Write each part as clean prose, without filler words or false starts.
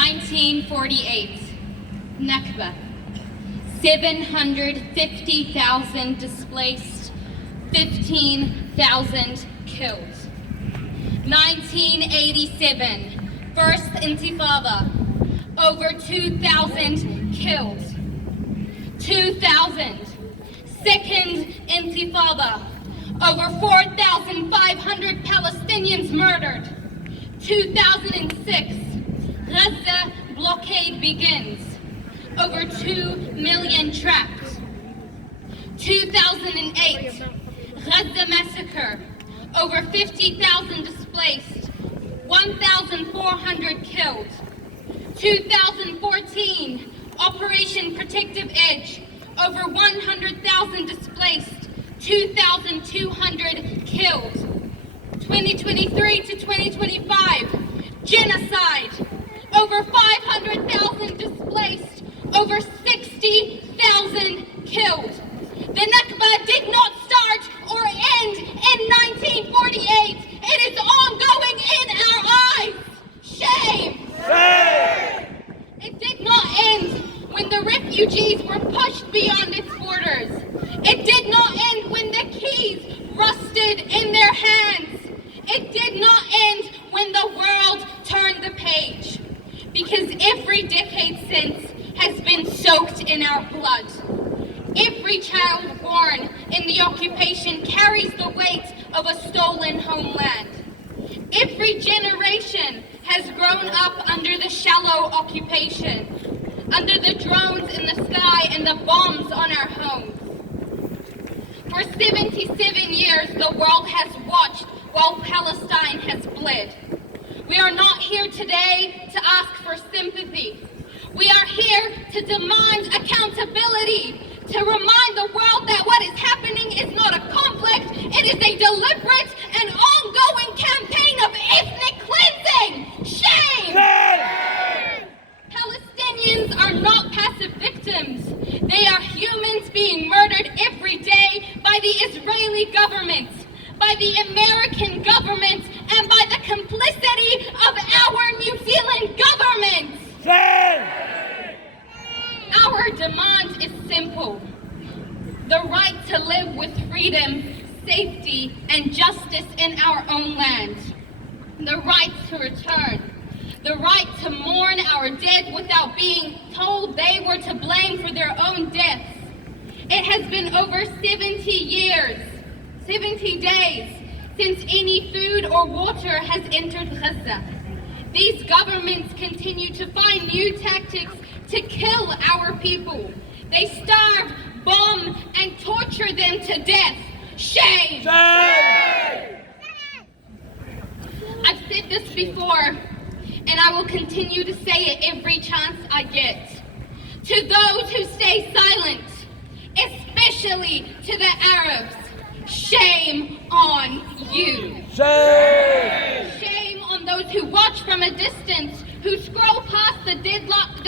1948, Nakba, 750,000 displaced, 15,000 killed. 1987, First Intifada, over 2,000 killed. 2000, Second Intifada, over 4,500 Palestinians murdered. 2006, Gaza blockade begins, over 2 million trapped. 2008, Gaza massacre, over 50,000 displaced, 1,400 killed. 2014, Operation Protective Edge, over 100,000 displaced, 2,200 killed. 2023 to 2025, genocide, over 500,000 displaced, over 60,000 killed. The Nakba did not start or end in 1948. It is ongoing in our eyes. Shame! Shame! It did not end when the refugees were pushed beyond its borders. It did not end when the keys rusted in their hands. It did not end when the world turned the page. Because every decade since has been soaked in our blood. Every child born in the occupation carries the weight of a stolen homeland. Every generation has grown up under the shallow occupation, under the drones in the sky and the bombs on our homes. For 77 years, the world has watched while Palestine has bled. We are not here today to ask for sympathy. We are here to demand accountability, to remind the world that what is happening is not a conflict, it is a deliberate and ongoing campaign of ethnic cleansing. Shame! Palestinians are not passive victims. They are humans being murdered every day by the Israeli government, by the American government, and by the complicity of our New Zealand government. Our demand is simple. The right to live with freedom, safety, and justice in our own land. The right to return. The right to mourn our dead without being told they were to blame for their own deaths. It has been over 70 years, 70 days, since any food or water has entered Gaza. These governments continue to find new tactics to kill our people. They starve, bomb, and torture them to death. Shame! Shame! I've said this before, and I will continue to say it every chance I get. To those who stay silent, especially to the Arabs, shame on you. Shame! Shame on those who watch from a distance, who scroll past the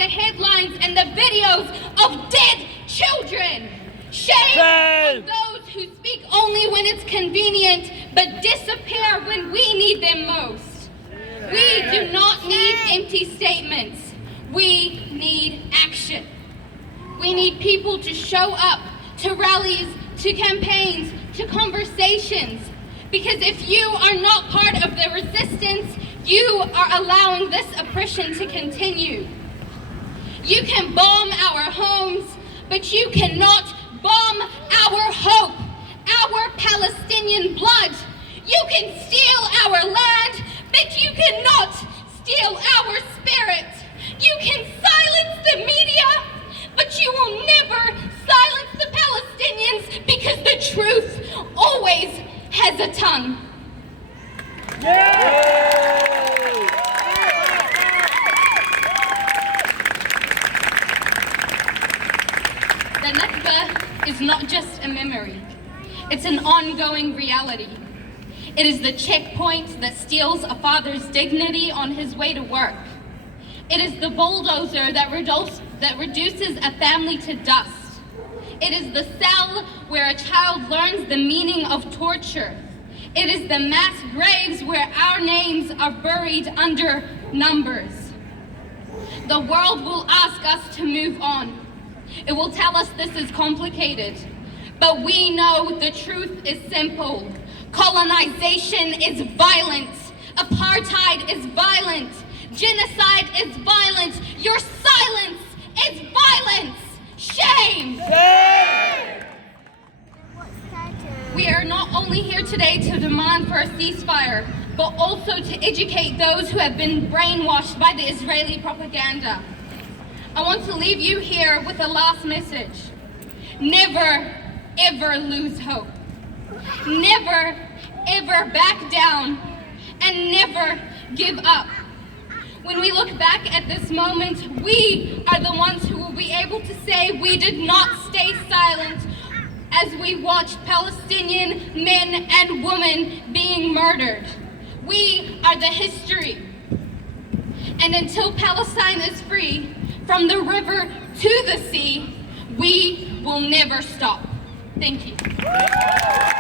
headlines and the videos of dead children. Shame on those who speak only when it's convenient, but disappear when we need them most. We do not need empty statements. We need action. We need people to show up to rallies, to campaigns, to conversations. Because if you are not part of the resistance, you are allowing this oppression to continue. You can bomb our homes, but you cannot bomb our hope, our Palestinian blood. You can steal our land, but you cannot steal our spirit. You can silence the media, but you will never silence the Palestinians, because the truth always has a tongue. The Nakba is not just a memory. It's an ongoing reality. It is the checkpoint that steals a father's dignity on his way to work. It is the bulldozer that reduces a family to dust. It is the cell where a child learns the meaning of torture. It is the mass graves where our names are buried under numbers. The world will ask us to move on. It will tell us this is complicated. But we know the truth is simple. Colonization is violent. Apartheid is violent. Genocide is violent. Your silence is violence. Shame! Shame! We are not only here today to demand for a ceasefire, but also to educate those who have been brainwashed by the Israeli propaganda. I want to leave you here with a last message. Never, ever lose hope. Never, ever back down. And never give up. When we look back at this moment, we are the ones who will be able to say we did not stay silent as we watched Palestinian men and women being murdered. We are the history. And until Palestine is free, from the river to the sea, we will never stop. Thank you.